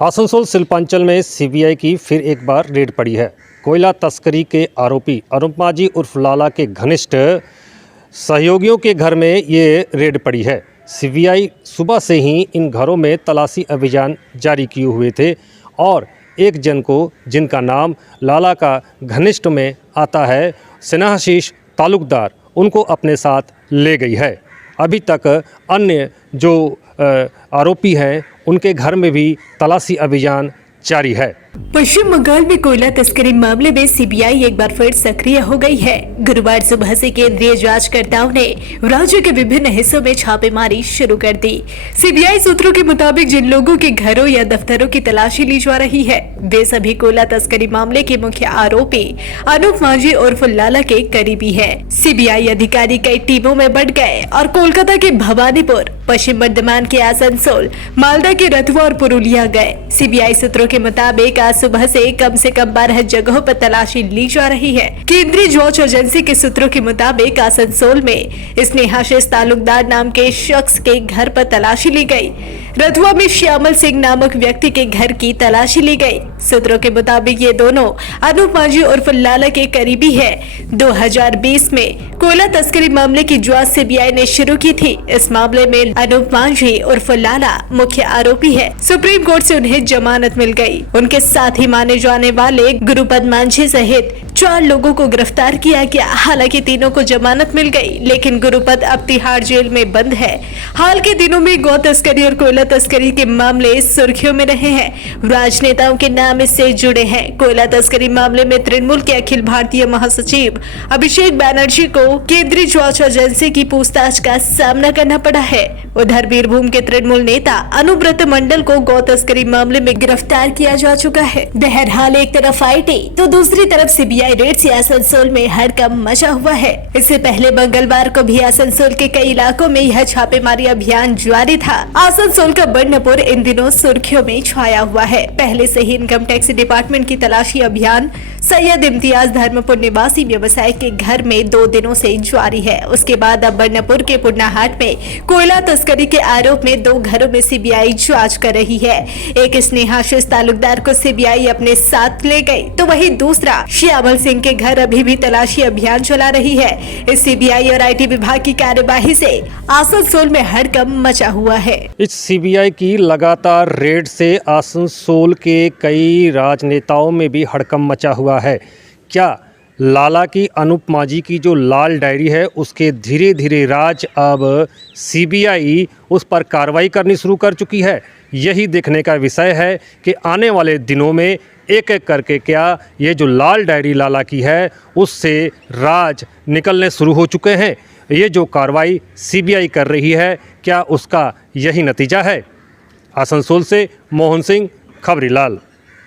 आसनसोल शिल्पांचल में सीबीआई की फिर एक बार रेड पड़ी है। कोयला तस्करी के आरोपी अनूप माझी उर्फ लाला के घनिष्ठ सहयोगियों के घर में ये रेड पड़ी है। सीबीआई सुबह से ही इन घरों में तलाशी अभियान जारी किए हुए थे और एक जन को, जिनका नाम लाला का घनिष्ठ में आता है, स्नेहाशीष तालुकदार, उनको अपने साथ ले गई है। अभी तक अन्य जो आरोपी हैं उनके घर में भी तलाशी अभियान जारी है। पश्चिम बंगाल में कोयला तस्करी मामले में सीबीआई एक बार फिर सक्रिय हो गई है। गुरुवार सुबह से केंद्रीय जांचकर्ताओं ने राज्य के विभिन्न हिस्सों में छापेमारी शुरू कर दी। सीबीआई सूत्रों के मुताबिक जिन लोगों के घरों या दफ्तरों की तलाशी ली जा रही है वे सभी कोयला तस्करी मामले के मुख्य आरोपी अनूप माझी उर्फ लाला के करीबी है। सीबीआई अधिकारी कई टीमों में बढ़ गए और कोलकाता के भवानीपुर, पश्चिम बर्धमान के आसनसोल, मालदा के रतुआ और पुरुलिया गए। सीबीआई सूत्रों के मुताबिक आज सुबह से कम 12 जगहों पर तलाशी ली जा रही है। केंद्रीय जांच एजेंसी के सूत्रों के मुताबिक आसनसोल में स्नेहाशीष तालुकदार नाम के शख्स के घर पर तलाशी ली गई। रतुआ में श्यामल सिंह नामक व्यक्ति के घर की तलाशी ली गई। सूत्रों के मुताबिक ये दोनों अनूप माझी उर्फ लाला के करीबी है। 2020 में कोयला तस्करी मामले की जांच सीबीआई ने शुरू की थी। इस मामले में अनूप माझी उर्फ लाला मुख्य आरोपी है। सुप्रीम कोर्ट से उन्हें जमानत मिल गई। उनके साथ ही माने जाने वाले गुरुपद मांझी सहित 4 लोगों को गिरफ्तार किया गया। हालांकि तीनों को जमानत मिल गई, लेकिन गुरुपद अब तिहाड़ जेल में बंद है। हाल के दिनों में गौ तस्करी और कोयला तस्करी के मामले सुर्खियों में रहे हैं। राजनेताओं के नाम इससे जुड़े हैं। कोयला तस्करी मामले में तृणमूल के अखिल भारतीय महासचिव अभिषेक बैनर्जी को केंद्रीय जांच एजेंसी की पूछताछ का सामना करना पड़ा है। उधर बीरभूम के तृणमूल नेता अनुब्रत मंडल को गौ तस्करी मामले में गिरफ्तार किया जा चुका है। बहरहाल एक तरफ आईटी तो दूसरी तरफ सीबीआई रेड से आसनसोल में हड़कंप मचा हुआ है। इससे पहले मंगलवार को भी आसनसोल के कई इलाकों में यह छापेमारी अभियान जारी था। आसनसोल का बर्नपुर इन दिनों सुर्खियों में छाया हुआ है। पहले से ही इनकम टैक्स डिपार्टमेंट की तलाशी अभियान सैयद इम्तियाज धर्मपुर निवासी व्यवसायी के घर में 2 दिनों से जारी है। उसके बाद अब बर्नपुर के पुरनाहाट में कोयला तस्करी के आरोप में 2 घरों में सीबीआई जांच कर रही है। एक स्नेहाशीष तालुकदार को सीबीआई अपने साथ ले गई, तो वहीं दूसरा श्यामल सिंह के घर अभी भी तलाशी अभियान चला रही है। इस सीबीआई और आईटी विभाग की कार्यवाही से आसनसोल में हड़कंप मचा हुआ है। इस सीबीआई की लगातार रेड से आसनसोल के कई राजनेताओं में भी हड़कंप मचा हुआ है। क्या लाला की, अनूप माझी की जो लाल डायरी है, उसके धीरे धीरे राज अब सीबीआई उस पर कार्रवाई करनी शुरू कर चुकी है? यही देखने का विषय है कि आने वाले दिनों में एक एक करके क्या ये जो लाल डायरी लाला की है उससे राज निकलने शुरू हो चुके हैं। ये जो कार्रवाई सीबीआई कर रही है, क्या उसका यही नतीजा है? आसनसोल से मोहन सिंह, खबरीलाल।